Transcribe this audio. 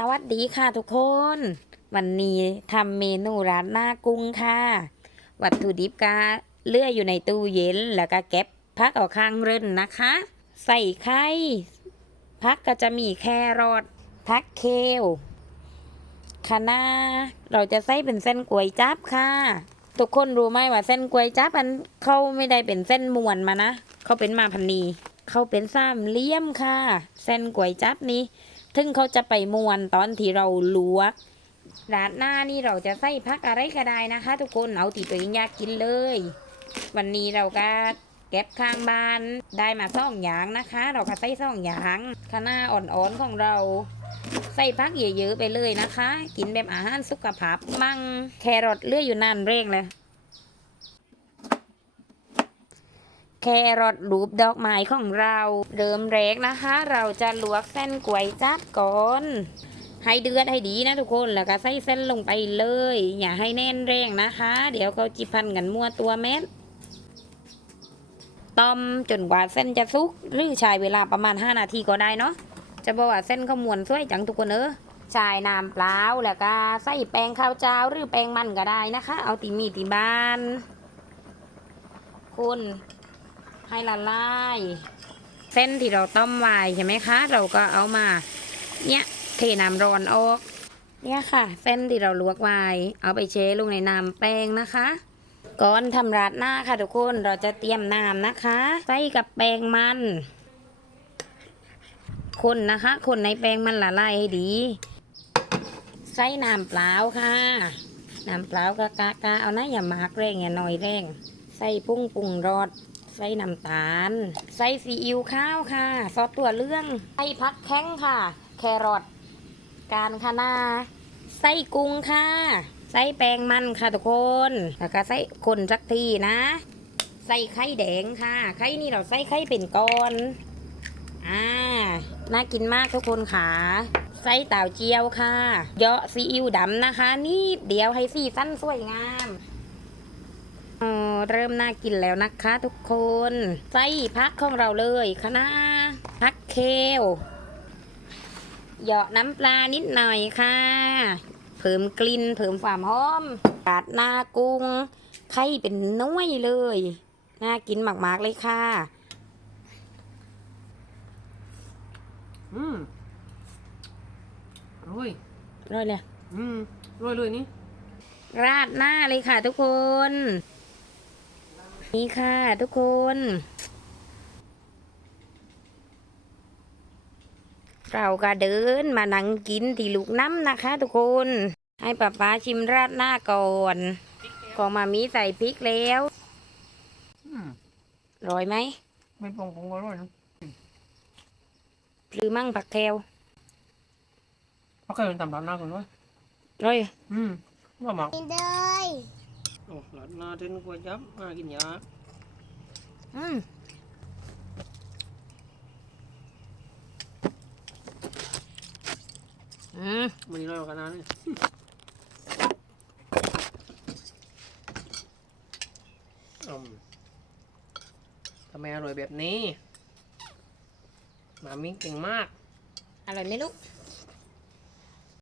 สวัสดีค่ะทุกคน วันนี้ทำเมนูร้านหน้ากุ้งค่ะ วัตถุดิบก็เลื่อยอยู่ในตู้เย็นแล้วก็เก็บพักเอาข้างเร่นนะคะ ใส่ไข่พักก็จะมีแครอทพักเคลคะน้าเราจะใส่เป็นเส้นกวยจับค่ะ ทุกคนรู้ไหมว่าเส้นกวยจับมันเขาไม่ได้เป็นเส้นมวนมานะเขาเป็นมาพันนีเขาเป็นสามเหลี่ยมค่ะ เส้นกวยจับนี้ ถึงเขาจะไปมวนตอนที่เราลวกราดหน้านี่เราจะใส่พักอะไรก็ได้นะคะ ทุกคนเอาที่ตัวเองอยากกินเลย วันนี้เราก็เก็บข้างบ้านได้มาซ่องอย่างนะคะ เราก็ใส่ซ่องอย่างคะน้าอ่อนๆของเรา ใส่พักเยอะๆไปเลยนะคะ กินแบบอาหารสุขภาพมั่งแครอทเลื่อยอยู่นานเร่งเลย แครอทรูปดอกไม้ของเรา เริ่มแรกนะคะ เราจะลวกเส้นก๋วยจั๊บก่อนให้เดือดให้ดีนะทุกคนแล้วก็ใส่เส้นลงไปเลย อย่าให้แน่นแรงนะคะ เดี๋ยวเขาจิพันกันมั่วตัวเม็ดต้มจนกว่าเส้นจะสุกหรือใช้เวลาประมาณ 5 นาทีก็ได้เนาะจะบอกว่าเส้นขมวนสวยจังทุกคนเออใช้น้ำเปล่าแล้วก็ใส่แป้งข้าวเจ้าหรือแป้งมันก็ได้นะคะ เอาตีมีตีบ้าน คุณ ให้ละลาย เส้นที่เราต้มไว้ใช่ไหมคะ เราก็เอามา เนี่ยเทน้ำร้อนออก เนี่ยค่ะ เส้นที่เราลวกไว้เอาไปเชลงในน้ำแป้งนะคะ ก่อนทำราดหน้าค่ะทุกคนเราจะเตรียมน้ำนะคะ ใส่กับแป้งมัน คนนะคะ คนในแป้งมันละลายให้ดีใส่น้ำเปล่าค่ะน้ำเปล่ากะกะกะเอานะอย่ามากแรงอย่าหน่อยแรง ใส่ปุ้งปรุงรส ใส่น้ำตาลใส่ซีอิ๊วข้าวค่ะ ซอสตัวเรื่องใส่พักแข้งค่ะ แครอทการคะนาใส่กุ้งค่ะใส่แป้งมันค่ะทุกคน แล้วก็ใส่คนสักทีนะใส่ไข่แดงค่ะ ไข่นี่เราใส่ไข่เป็นก้อน อ่า น่ากินมากทุกคนค่ะใส่เต่าเจียวค่ะ เยาะซีอิ๊วดำนะคะ นิดเดียวให้สีสั้นสวยงาม เริ่มน่ากินแล้วนะคะทุกคนใส่พักของเราเลยคะน้าพักเคลเหยาะน้ำปลานิดหน่อยค่ะ เพิ่มกลิ่นเพิ่มความหอมปาดหน้ากุ้งไข่เป็นน้อยเลย น่ากินมากๆเลยค่ะ อืมอร่อยร่อยเลย อืมอร่อยเลยนี่ ราดหน้าเลยค่ะทุกคน นี่ค่ะทุกคน เราก็เดินมานั่งกินที่ลูกน้ำนะคะ ทุกคน ให้ป้าป้าชิมราดหน้าก่อนของมามีใส่พริกแล้วอืมอร่อยไหม ไม่ปองปองอร่อยนะหรือมั่งผักแคลเขาเคยเป็นตำร้านหน้าคนด้วยอร่อย อืมว่าหมักกินเลย โอ้ร้านหน้าเต้นกวยจับมากินยาอืมอืมมันนี่อร่อยกว่ากันนะนี่อืมทำไมอร่อยแบบนี้หมามิงเก่งมาก อร่อยไหมลูกอ